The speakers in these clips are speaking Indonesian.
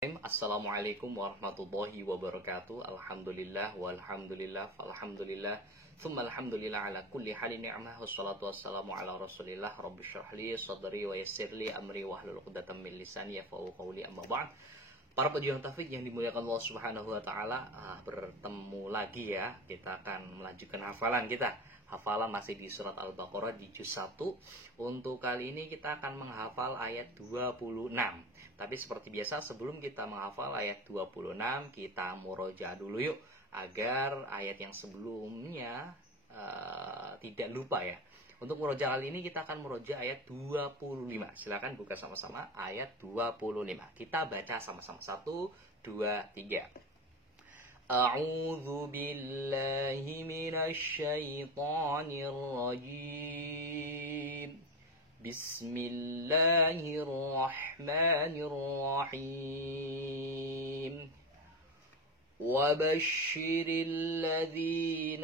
Assalamualaikum warahmatullahi wabarakatuh. Alhamdulillah walhamdulillah falhamdulillah thumma alhamdulillah ala kulli halin ni'mah wassalatu wassalamu ala rasulillah rabbi syrah li sadri wa yassir li amri wahlul 'uqdatam min lisani yafqahu qawli amma ba'd. Para pejuang taufik yang dimuliakan Allah Subhanahu wa taala, bertemu lagi ya. Kita akan melanjutkan hafalan kita. Hafalan masih di surat Al-Baqarah di juz 1. Untuk kali ini kita akan menghafal ayat 26. Tapi seperti biasa sebelum kita menghafal ayat 26, kita murojaah dulu yuk agar ayat yang sebelumnya tidak lupa ya. Untuk murojaah kali ini kita akan murojaah ayat 25. Silakan buka sama-sama ayat 25. Kita baca sama-sama. 1, 2, 3. A'udzu billahi minasy syaithanir rajim. Bismillahirrahmanirrahim. وَبَشِّرِ الَّذِينَ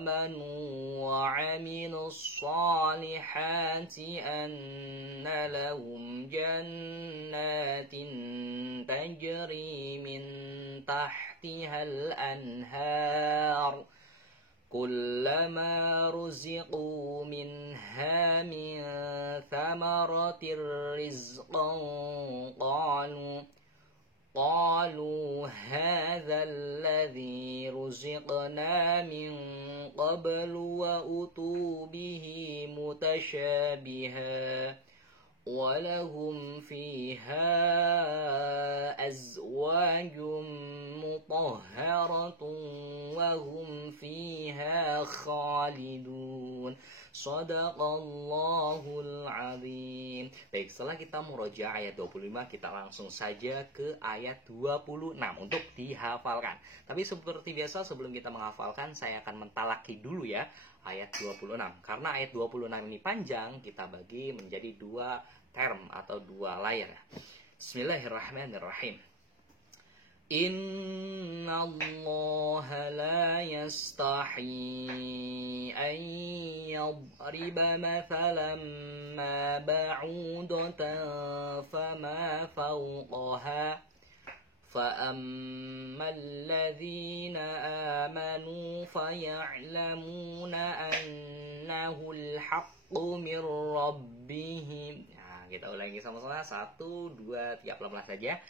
آمَنُوا وَعَمِلُوا الصَّالِحَاتِ أَنَّ لَهُمْ جَنَّاتٍ تَجْرِي مِنْ تَحْتِهَا الْأَنْهَارُ كُلَّمَا رُزِقُوا مِنْهَا مِنْ ثَمَرَةٍ رِزْقًا قالوا هذا الذي رزقنا من قبل وأتوا به متشابها ولهم فيها أزواج مطهرة وهم فيها خالدون. Shadaqallahul azim. Baik, setelah kita murojaah ayat 25, kita langsung saja ke ayat 26 untuk dihafalkan. Tapi seperti biasa sebelum kita menghafalkan, saya akan mentalaki dulu ya ayat 26. Karena ayat 26 ini panjang, kita bagi menjadi 2 term atau 2 layar. Bismillahirrahmanirrahim. Inna Allah la yastahi an yadriba mathalan ma ba'udatan fama fawqaha فَأَمَّا الَّذِينَ آمَنُوا فَيَعْلَمُونَ أَنَّهُ الْحَقُّ مِنْ رَبِّهِمْ. Nah, kita ulangi sama-sama. 1, 2, 3, pelan-pelan saja.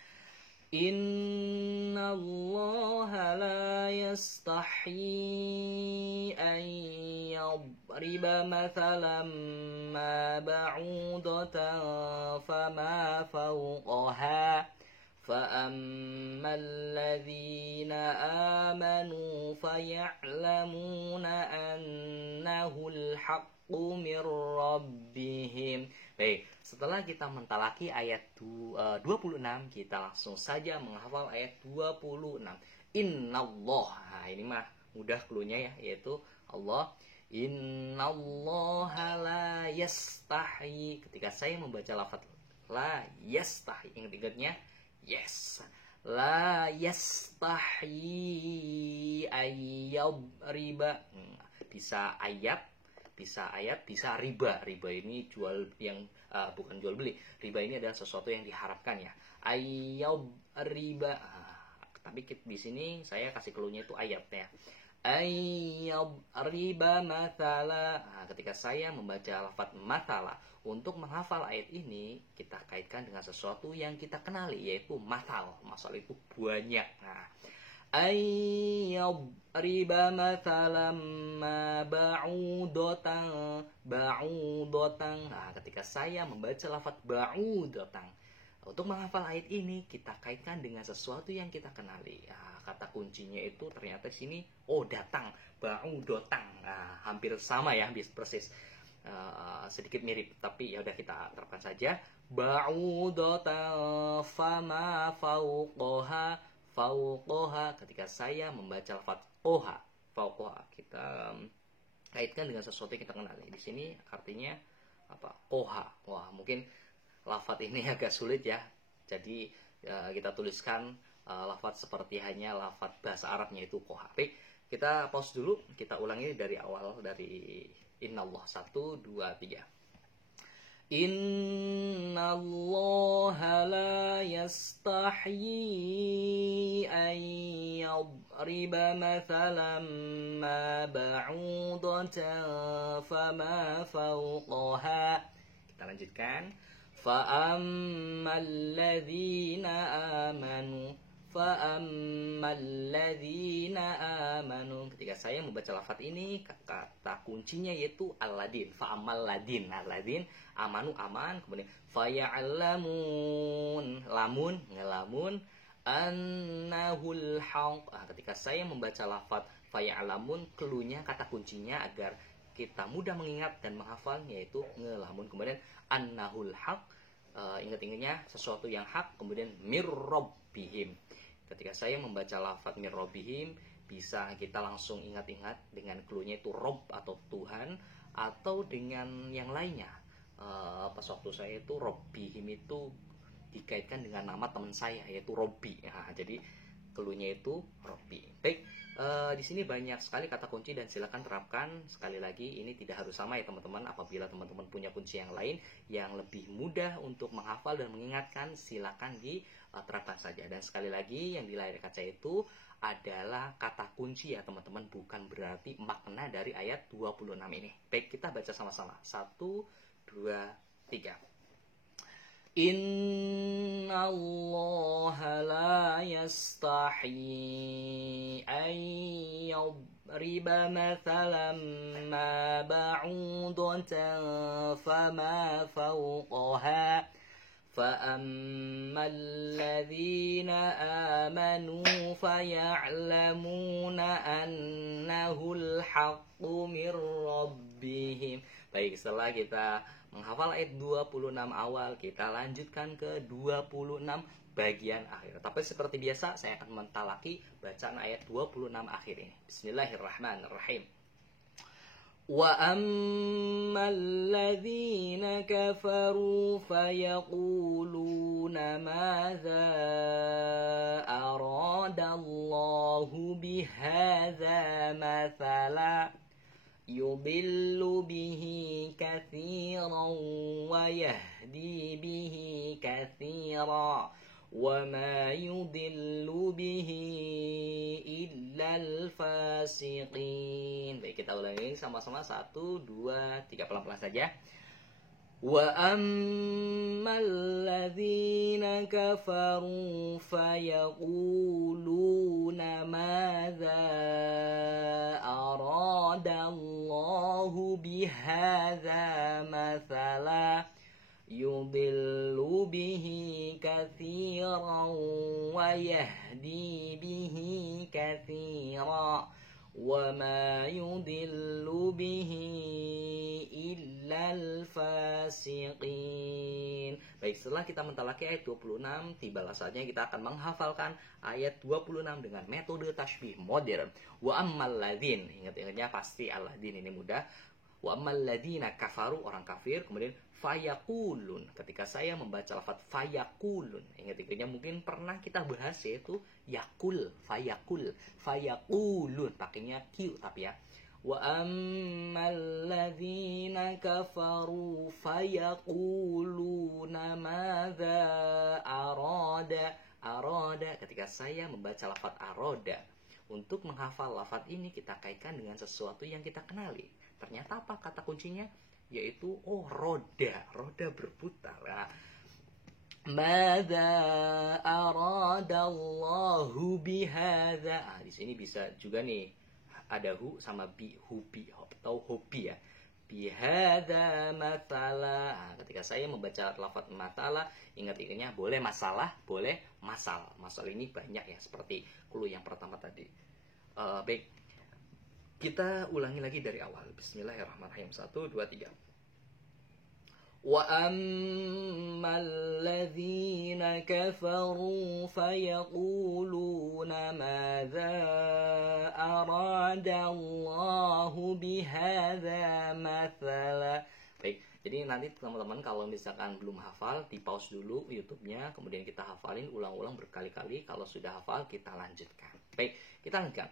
Inna Allah la yastahi an yadriba mathalan ma ba'udatan fama fawqaha فَأَمَّا الَّذِينَ آمَنُوا فَيَعْلَمُونَ أَنَّهُ الْحَقُّ مِنْ رَبِّهِمْ. Baik, setelah kita mentalaki ayat 26, kita langsung saja menghafal ayat 26. Innallah. Nah, ini mah mudah cluenya ya, yaitu Allah. Innallaha la yastahi. Ketika saya membaca lafaz la yastahi, ingat-ingatnya yes. La yastahi ayyab riba. Bisa ayat, bisa riba. Riba ini jual yang bukan jual beli. Riba ini adalah sesuatu yang diharapkan ya. Ayyab riba. Tapi di sini saya kasih cluenya itu ayatnya. Ayyab riba mathala. Ketika saya membaca lafaz mathala, untuk menghafal ayat ini kita kaitkan dengan sesuatu yang kita kenali, yaitu mathal. Mathal itu banyak. Ayyab riba mathalam ma ba'udatan. Ketika saya membaca lafaz ba'udatan, untuk menghafal ayat ini kita kaitkan dengan sesuatu yang kita kenali. Kata kuncinya itu ternyata di sini datang, ba'udatan. Hampir sama ya, persis. Sedikit mirip, tapi ya udah kita terapkan saja. Ba'udatan fama fawqaha. Ketika saya membaca lafaz fawqaha, kita kaitkan dengan sesuatu yang kita kenali. Di sini artinya apa? Qoha. Wah, mungkin lafaz ini agak sulit ya. Jadi kita tuliskan lafaz seperti hanya lafaz bahasa Arabnya itu qoha. Baik, kita pause dulu, kita ulangi dari awal, dari Innallah. 1, 2, 3. Innallaha la yastahyi an yadriba mathalan ma ba'udatan fama fawqaha. Kita lanjutkan. Fa'ammalladzina amanu. Ketika saya membaca lafaz ini, kata kuncinya yaitu alladin. Fa'ammalladin, alladin, amanu aman, kemudian faya'lamun, lamun, ngelamun, annahul haq. Ketika saya membaca lafaz faya'lamun, cluenya, kata kuncinya agar kita mudah mengingat dan menghafal yaitu ngelamun, kemudian annahul haq, ingat-ingatnya sesuatu yang hak, kemudian mir rabbihim. Ketika saya membaca lafaz mir rabbihim, bisa kita langsung ingat-ingat dengan cluenya itu Rob atau Tuhan, atau dengan yang lainnya. Pas waktu saya itu Rabbihim itu dikaitkan dengan nama teman saya yaitu Robbi. Jadi cluenya itu Robbi. Baik, di sini banyak sekali kata kunci dan silakan terapkan. Sekali lagi ini tidak harus sama ya teman-teman. Apabila teman-teman punya kunci yang lain yang lebih mudah untuk menghafal dan mengingatkan, silakan diterapkan saja. Dan sekali lagi yang di layar kaca itu adalah kata kunci ya teman-teman, bukan berarti makna dari ayat 26 ini. Baik, kita baca sama-sama. 1, 2, 3. Innallaha la yastahyi an yadriba mathalan ma ba'udatan fama fawqaha فَأَمَّا الَّذِينَ آمَنُوا فَيَعْلَمُونَ أَنَّهُ الْحَقُّ مِنْ رَبِّهِمْ. Baik, setelah kita menghafal ayat 26 awal, kita lanjutkan ke 26 bagian akhir. Tapi seperti biasa, saya akan mentalaki bacaan ayat 26 akhir ini. Bismillahirrahmanirrahim. وَأَمَّا الَّذِينَ كَفَرُوا فَيَقُولُونَ مَاذَا أَرَادَ اللَّهُ بِهَذَا مَثَلًا يُضِلُّ بِهِ كَثِيرًا وَيَهْدِي بِهِ كَثِيرًا وَمَا يُضِلُّ بِهِ إِلَّا الْفَاسِقِينَ. Baik, kita ulangi sama-sama. 1, 2, 3, pelan-pelan saja. وَأَمَّا الَّذِينَ كَفَرُوا فَيَقُولُونَ مَاذَا أَرَادَ اللَّهُ بِهَذَا مَثَلًا يُضِلُّ بِهِ كَثِيرًا وَيَهْدِي بِهِ كَثِيرًا وَمَا يُضِلُّ بِهِ إِلَّا الْفَاسِقِينَ. Baik, setelah kita mentalaki ayat 26, tibalah saatnya kita akan menghafalkan ayat 26 dengan metode tasbih modern. Wa ammal ladzin, ingat-ingatnya pasti al-ladin ini mudah. Wa ammal ladzina kafaru, orang kafir, kemudian fayakulun. Ketika saya membaca lafaz fayakulun, ingat-ingatnya mungkin pernah kita bahas yaitu yakul, fayakulun, pakainya Q tapi ya. Wa ammal ladzina kafaru fayakuluna madza arada. Ketika saya membaca lafaz arada, untuk menghafal lafaz ini kita kaitkan dengan sesuatu yang kita kenali. Ternyata apa kata kuncinya? Yaitu roda berputar. Madza aradallahu bihadza. Di sini bisa juga nih ada hu sama bi, hubi atau hobi ya. Bihadza matala. Ketika saya membaca lafaz matala, ingat-ingatnya boleh masalah, boleh masal. Masal ini banyak ya, seperti clue yang pertama tadi. Baik, kita ulangi lagi dari awal. Bismillahirrahmanirrahim. 1, 2, 3. وَأَمَّا الَّذِينَ كَفَرُوا فَيَقُولُونَ مَاذَا أَرَادَ اللَّهُ بِهَذَا مَثَلًا. Baik, jadi nanti teman-teman kalau misalkan belum hafal, di pause dulu YouTube-nya, kemudian kita hafalin ulang-ulang berkali-kali. Kalau sudah hafal, kita lanjutkan. Baik, kita lanjutkan.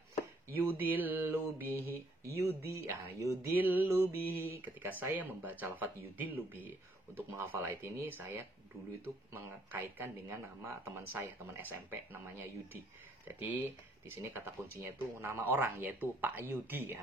yudillu bihi, yudillu bihi. Ketika saya membaca lafaz yudillu bihi untuk menghafal ayat ini, saya dulu itu mengkaitkan dengan nama teman saya, teman SMP namanya Yudi. Jadi di sini kata kuncinya itu nama orang, yaitu Pak Yudi.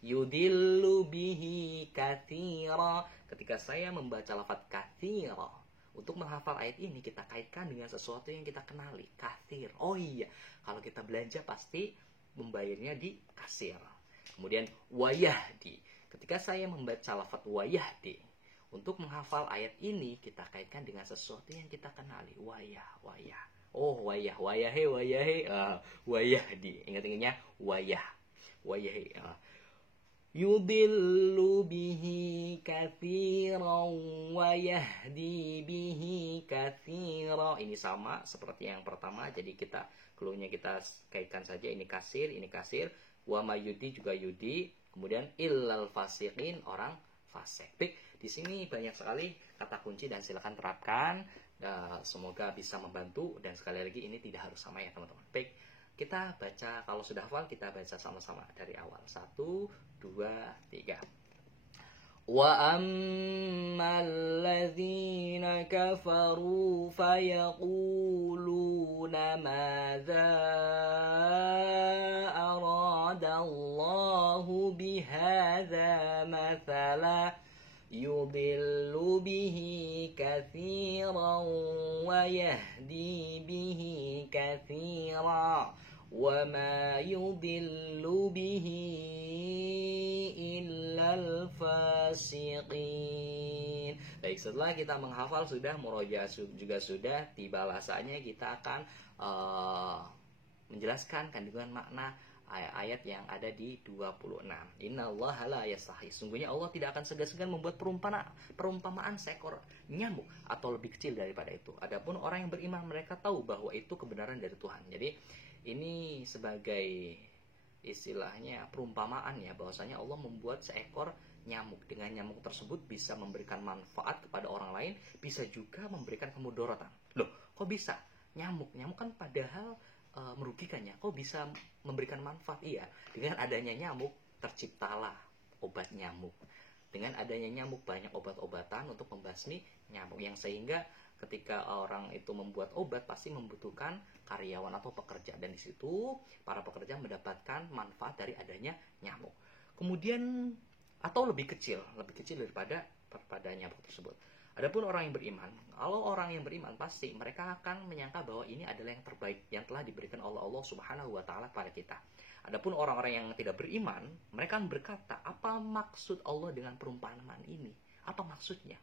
Yudillu bihi katsira. Ketika saya membaca lafaz katsira, untuk menghafal ayat ini kita kaitkan dengan sesuatu yang kita kenali, katsir. Oh iya, kalau kita belanja pasti membayarnya di kasir. Kemudian wayahdi. Ketika saya membaca lafaz wayahdi, untuk menghafal ayat ini kita kaitkan dengan sesuatu yang kita kenali, wayah. Oh, wayah, wayahe, wayahdi. Ingat-ingatnya wayah. Wayahe. Yudillu bihi katsiran wa yahdi bihi katsira. Ini sama seperti yang pertama. Jadi clue-nya kita kaitkan saja, ini kasir. Wa mayudi juga yudi. Kemudian illal fasiqin, orang fasik. Baik, di sini banyak sekali kata kunci dan silakan terapkan. Semoga bisa membantu, dan sekali lagi ini tidak harus sama ya teman-teman. Baik, kita baca, kalau sudah hafal kita baca sama-sama dari awal. 1, 2, 3. Wa ammal ladzina kafaru fayaquluna madza aradallahu bihadza mathala yudillu bihi katsiran wa yahdi bihi katsira wa ma yudillu bihi illal fasiqin. Baik, setelah kita menghafal sudah, murojaah juga sudah, tiba masanya kita akan menjelaskan kandungan makna ayat yang ada di 26. Innallaha la yastahi. Sungguhnya Allah tidak akan segan-segan membuat perumpamaan seekor nyamuk atau lebih kecil daripada itu. Adapun orang yang beriman, mereka tahu bahwa itu kebenaran dari Tuhan. Jadi ini sebagai istilahnya perumpamaan ya, bahwasanya Allah membuat seekor nyamuk. Dengan nyamuk tersebut bisa memberikan manfaat kepada orang lain, bisa juga memberikan kemudorotan. Loh, kok bisa? Nyamuk kan padahal merugikannya, kok bisa memberikan manfaat? Iya, dengan adanya nyamuk terciptalah obat nyamuk. Dengan adanya nyamuk banyak obat-obatan untuk membasmi nyamuk, yang sehingga ketika orang itu membuat obat pasti membutuhkan karyawan atau pekerja, dan di situ para pekerja mendapatkan manfaat dari adanya nyamuk. Kemudian atau lebih kecil daripada nyamuk tersebut. Adapun orang yang beriman, kalau orang yang beriman pasti mereka akan menyangka bahwa ini adalah yang terbaik yang telah diberikan oleh Allah Subhanahu wa taala pada kita. Adapun orang-orang yang tidak beriman, mereka akan berkata, apa maksud Allah dengan perumpamaan ini? Apa maksudnya?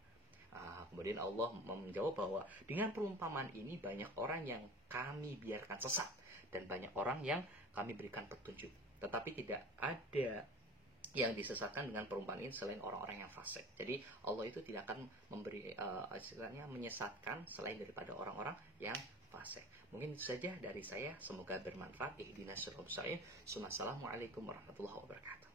Kemudian Allah menjawab bahwa dengan perumpamaan ini banyak orang yang kami biarkan sesat, dan banyak orang yang kami berikan petunjuk. Tetapi tidak ada yang disesatkan dengan perumpamaan ini selain orang-orang yang fasik. Jadi Allah itu tidak akan memberi istilahnya menyesatkan selain daripada orang-orang yang fasik. Mungkin itu saja dari saya, semoga bermanfaat. Ihdinas siratal mustaqim. Assalamualaikum warahmatullahi wabarakatuh.